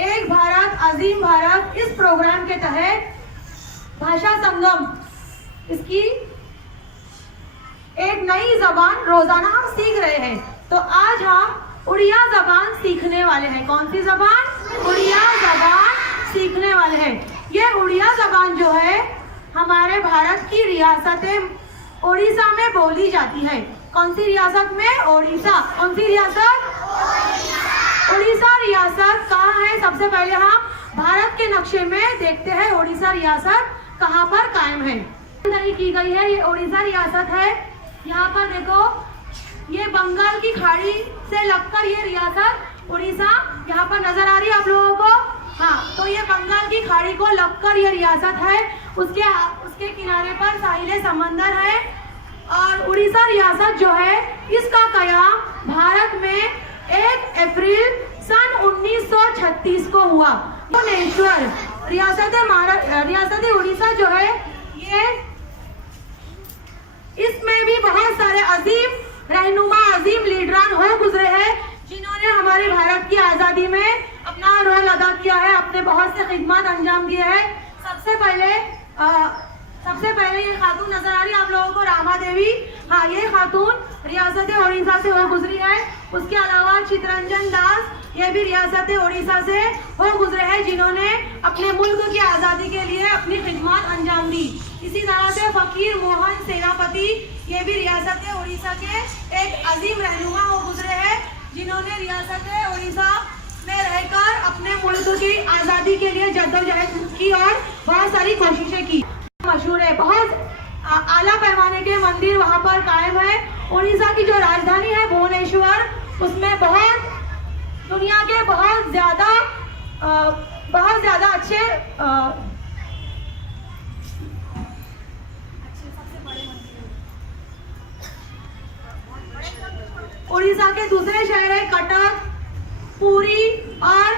एक भारत अजीम भारत इस प्रोग्राम के तहत भाषा संगम, इसकी एक नई जबान रोजाना हम सीख रहे हैं। तो आज हम उड़िया जबान सीखने वाले हैं। कौन सी जबान? उड़िया जबान सीखने वाले हैं। ये उड़िया जबान जो है हमारे भारत की रियासत उड़ीसा में बोली जाती है। कौन सी रियासत में? ओडिशा। कौन सी रियासत? उड़ीसा रियासत कहाँ है? सबसे पहले हम भारत के नक्शे में देखते हैं उड़ीसा रियासत कहाँ पर कायम है। की गई है ये उड़ीसा रियासत है। यहाँ पर देखो, ये बंगाल की खाड़ी से लगकर ये रियासत उड़ीसा यहाँ पर नजर आ रही है आप लोगों को। हाँ, तो ये बंगाल की खाड़ी को लगकर ये रियासत है। उसके किनारे पर साहिल समंदर है। और उड़ीसा रियासत जो है इसका कयाम भारत में 1 अप्रैल सन 1936 को हुआ। भुवनेश्वर रियासत उड़ीसा जो है ये, इसमें भी बहुत सारे अजीम रहनुमा, अजीम लीडरान हो गुजरे हैं जिन्होंने हमारे भारत की आजादी में अपना रोल अदा किया है, अपने बहुत से खिदमत अंजाम दिए हैं। सबसे पहले ये खातून नजर आ रही है आप लोगों को, रामा देवी। हाँ, ये खातून रियासत उड़ीसा से हो गुजरी है। उसके अलावा चितरंजन दास, ये भी रियासत उड़ीसा से हो गुजरे हैं जिन्होंने अपने मुल्क की आज़ादी के लिए अपनी खिदमत अंजाम दी। इसी तरह से फकीर मोहन सेनापति, ये भी रियासत उड़ीसा के एक अजीम रहनुमा हो गुजरे हैं जिन्होंने रियासत उड़ीसा में रहकर अपने मुल्क की आज़ादी के लिए जद्दोजहद की और बहुत सारी कोशिशें की। मशहूर है, बहुत आला पैमाने के मंदिर वहाँ पर कायम है। उड़ीसा की जो राजधानी है भुवनेश्वर, उसमें दुनिया के बहुत ज्यादा अच्छे उड़ीसा के दूसरे शहर है कटक, पुरी और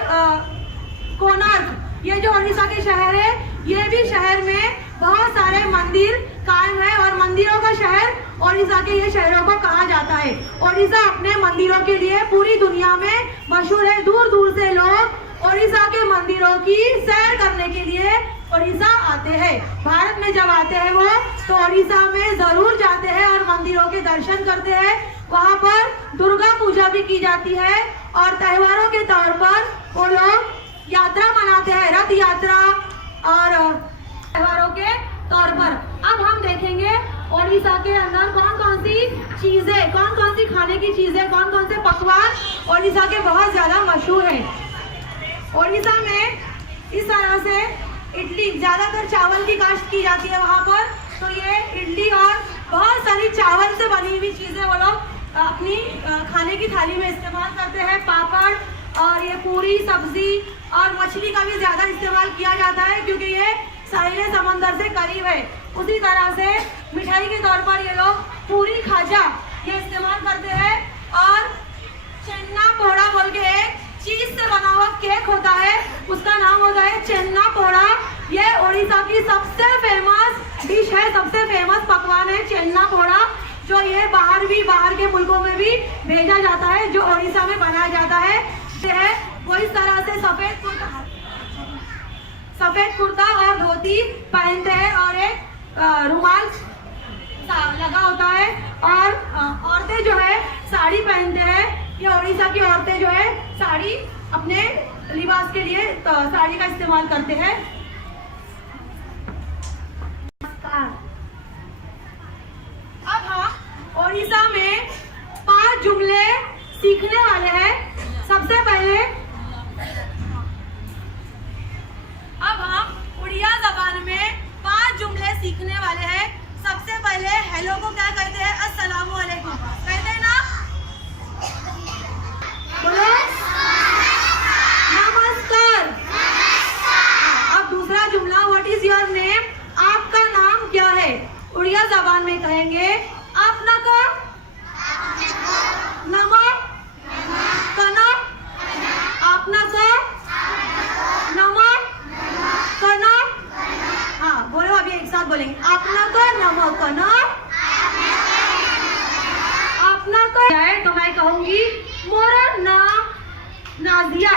कोणार्क। ये जो उड़ीसा के शहर है, ये भी शहर में बहुत सारे मंदिर कायम है और मंदिरों का शहर उड़ीसा के ये शहरों को कहा जाता है। उड़ीसा अपने मंदिरों के लिए पूरी दुनिया में मशहूर है। दूर दूर से लोग उड़ीसा के मंदिरों की सैर करने के लिए उड़ीसा आते हैं। भारत में जब आते हैं वो, तो उड़ीसा में जरूर जाते हैं और मंदिरों के दर्शन करते हैं। वहाँ पर दुर्गा पूजा भी की जाती है और त्योहारों के तौर पर वो लोग यात्रा मनाते हैं, रथ यात्रा और त्योहारों के तौर पर। अब हम देखेंगे उड़ीसा के अंदर कौन कौन सी चीजें, कौन कौन सी खाने की चीजें, कौन कौन से पकवान उड़ीसा के बहुत ज्यादा मशहूर हैं। उड़ीसा में इस तरह से इडली, ज्यादातर चावल की काश्त की जाती है वहाँ पर। तो ये इडली और बहुत सारी चावल से बनी हुई चीजें वो लोग अपनी खाने की थाली में इस्तेमाल करते हैं। पापड़ और ये पूरी, सब्जी और मछली का भी ज्यादा इस्तेमाल किया जाता है क्योंकि ये साहिल समंदर से करीब है। उसी तरह से मिठाई के तौर पर ये लोग पूरी, खाजा ये इस्तेमाल करते हैं। और चेन्ना पोड़ा बोल के एक चीज से बना हुआ केक होता है, उसका नाम होता है चेन्ना पोड़ा। ये उड़ीसा की सबसे फेमस डिश है, सबसे फेमस पकवान है चेन्ना पोड़ा, जो ये बाहर के मुल्कों में भी भेजा जाता है, जो उड़ीसा में बनाया जाता है। वो इस तरह से सफेद कुर्ता और धोती पहनते हैं और एक रुमाल लगा होता है। और औरतें जो है साड़ी पहनते हैं। ये उड़ीसा की औरतें जो है साड़ी अपने लिबास के लिए साड़ी का इस्तेमाल करते हैं। अब हम उड़ीसा में 5 जुमले सीखने वाले हैं। सबसे पहले अब हम उड़िया जबान में 5 जुमले सीखने वाले हैं। सबसे पहले हेलो को क्या कहते हैं? अस्सलामु अलैकुम कहते हैं ना, बोलो नमस्कार। अब दूसरा जुमला, व्हाट इज योर नेम? आपका नाम क्या है? उड़िया जबान में कहेंगे आपना का नमक कनक, आपना का नमक कनक। हाँ बोलो, अभी एक साथ बोलेंगे, आपना का नमक कनक। आपना का है तो मैं कहूंगी मोरा नाम नाजिया।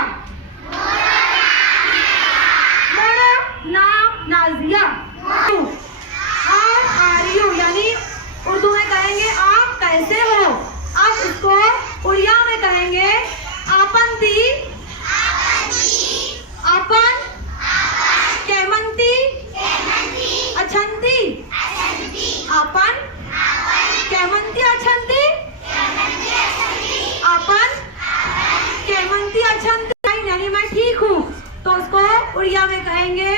आपंती अपन केमंती अछंती अपन केमंती अछंती अपन केमंती अछंती। यानी मैं ठीक हूँ, तो उसको उड़िया में कहेंगे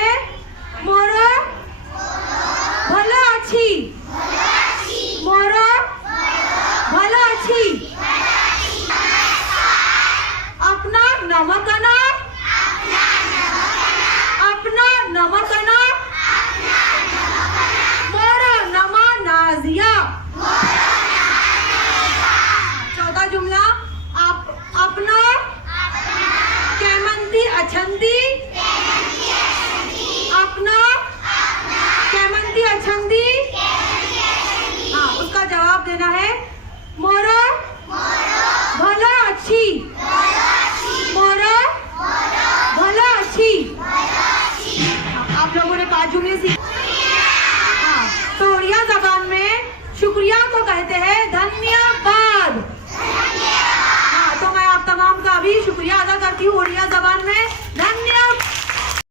मोरो भलो अच्छी, मोरो भलो अच्छी। अपना नमकना, अपना नमकना, मोरो नमा नाजिया। चौथा जुमला, अपना केमंती अछंती, अपना केमंती अछंती। हाँ, उसका जवाब देना है मोरो भलो अच्छी, मोरो भलो अच्छी। आप लोगों ने 5 जुमले सीखे। हाँ, तो उड़िया जबान में शुक्रिया को कहते हैं धन्यवाद। हाँ, तो मैं आप तमाम का भी शुक्रिया अदा करती हूँ उड़िया जबान में।